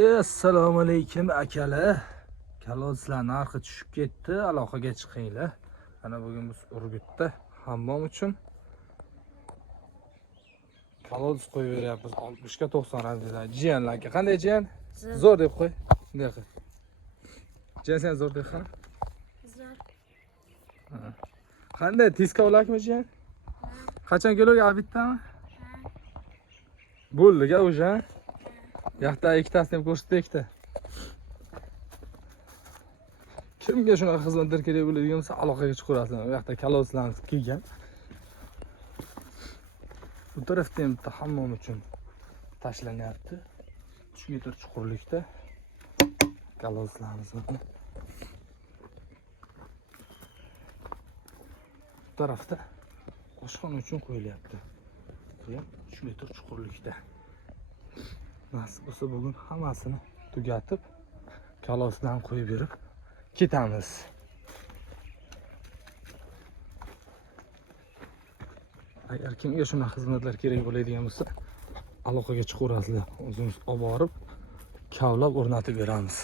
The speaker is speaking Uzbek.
Assalomu alaykum akalar. Kalozlar narxi tushib ketdi. Aloqaga chiqinglar. Ana bugun biz Urgutda hammom uchun kaloz qo'yib beryapmiz. 60 ga 90 razmeda. Jiyanlarga qanday jiyan? Zo'r deb qo'y. Bunday qil. Jiyan sen zo'r deb qil. Zo'r. Qanday tezka oladimi jiyan? Qachon kiloga bittami? Bo'ldi-ga o'sha. Yaxta ikkitasini ham ko'rsatdi ikkita. Kimga shunaqa xizmatlar kerak bo'ladigan bo'lsa aloqaga chiqarasizlar. Bu yoqda kalozlarimiz kelgan. Bu tarafda ham bitta hammom uchun tashlanyapti. 3 metr chuqurlikda kalozlarimiz bor. Bu tarafda oshxona uchun qo'yilyapti. Bu ham 3 metr chuqurlikda. Nasib bo'lsa bugun hammasini tugatib, kalozdan qo'yib berib ketamiz. Agar kimga shunaqa xizmatlar kerak bo'ladigan bo'lsa, aloqaga chiqaverasizlar. O'zimiz olib borib, kavlab o'rnatib beramiz.